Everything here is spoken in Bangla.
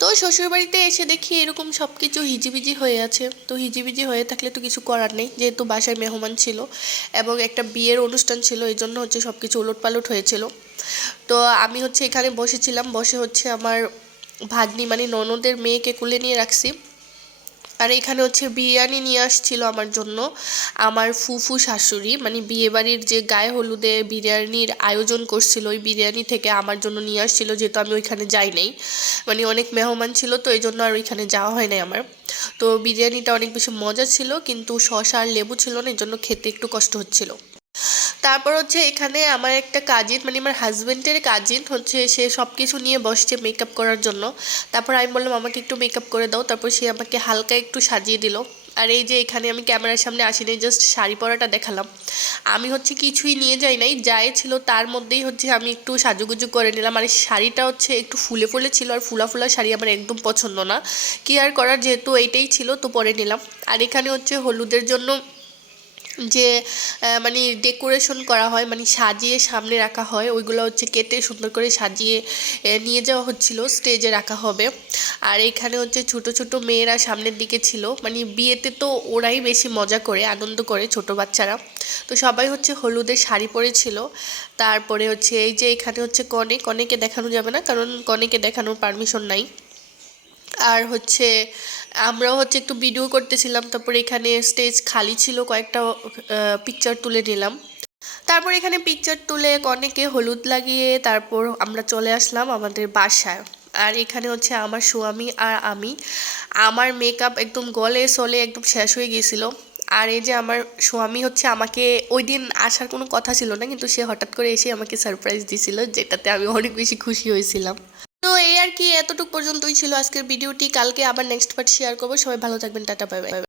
তো শ্বশুরবাড়িতে এসে দেখি এরকম সব কিছু হিজিবিজি হয়ে আছে। তো হিজিবিজি হয়ে থাকলে তো কিছু করার নেই, যেহেতু বাসায় মেহমান ছিল এবং একটা বিয়ের অনুষ্ঠান ছিল, এই জন্য হচ্ছে সব কিছু ওলটপালট হয়েছিল। তো আমি হচ্ছে এখানে বসেছিলাম, বসে হচ্ছে আমার ভাগ্নি মানে ননদের মেয়েকে কোলে নিয়ে রাখছি। আর এখানে হচ্ছে বিরিয়ানি নিয়ে আসছিল আমার জন্য আমার ফুফু শাশুড়ি, মানে বিয়েবাড়ির যে গায়ে হলুদে বিরিয়ানির আয়োজন করছিল ওই বিরিয়ানি থেকে আমার জন্য নিয়ে আসছিল, যেহেতু আমি ওইখানে যাই নাই, মানে অনেক মেহমান ছিল তো এই জন্য আর ওইখানে যাওয়া হয় নাই আমার। তো বিরিয়ানিটা অনেক বেশি মজা ছিল, কিন্তু শসা আর লেবু ছিল না, এই জন্য খেতে একটু কষ্ট হচ্ছিল। তারপর হচ্ছে এখানে আমার একটা কাজিন মানে আমার হাজবেন্ডের কাজিন হচ্ছে, সে সব কিছু নিয়ে বসছে মেকআপ করার জন্য। তারপর আমি বললাম আমাকে একটু মেকআপ করে দাও, তারপর সে আমাকে হালকা একটু সাজিয়ে দিল। আর এই যে এখানে আমি ক্যামেরার সামনে আসিনি, জাস্ট শাড়ি পরাটা দেখালাম। আমি হচ্ছে কিছুই নিয়ে যাই নাই, যাই ছিল তার মধ্যেই হচ্ছে আমি একটু সাজুগুজু করে নিলাম। আর এই শাড়িটা হচ্ছে একটু ফুলে ফুলে ছিল, আর ফুলা ফুলা শাড়ি আমার একদম পছন্দ না, কি আর করার, যেহেতু এইটাই ছিল তো পরে নিলাম। আর এখানে হচ্ছে হলুদের জন্য যে মানে ডেকোরেশন করা হয়, মানে সাজিয়ে সামনে রাখা হয়, ওইগুলো হচ্ছে কেটে সুন্দর করে সাজিয়ে নিয়ে যাওয়া হচ্ছিল, স্টেজে রাখা হবে। আর এখানে হচ্ছে ছোট ছোট মেয়েরা সামনের দিকে ছিল, মানে বিয়েতে তো ওরাই বেশি মজা করে আনন্দ করে ছোট বাচ্চারা। তো সবাই হচ্ছে হলুদের শাড়ি পরেছিল। তারপরে হচ্ছে এই যে এখানে হচ্ছে কনে, কনেকে দেখানো যাবে না কারণ কনেকে দেখানোর পারমিশন নাই। আর হচ্ছে আমরাও হচ্ছে একটু ভিডিও করতেছিলাম, তারপর এখানে স্টেজ খালি ছিল, কয়েকটা পিকচার তুলে নিলাম। তারপর এখানে পিকচার তুলে কনেকে হলুদ লাগিয়ে তারপর আমরা চলে আসলাম আমাদের বাসায়। আর এখানে হচ্ছে আমার স্বামী আর আমি, আমার মেকআপ একদম গলে সলে একদম শেষ হয়ে গিয়েছিল। আর এই যে আমার স্বামী হচ্ছে আমাকে, ওই দিন আসার কোনো কথা ছিল না কিন্তু সে হঠাৎ করে এসে আমাকে সারপ্রাইজ দিছিল, যেটাতে আমি অনেক বেশি খুশি হয়েছিলাম। তো এই আর কি, এতটুকু পর্যন্তই ছিল আজকের ভিডিওটি। কালকে আবার নেক্সট পার্ট শেয়ার করবো। সবাই ভালো থাকবেন, টাটা, বাই বাই।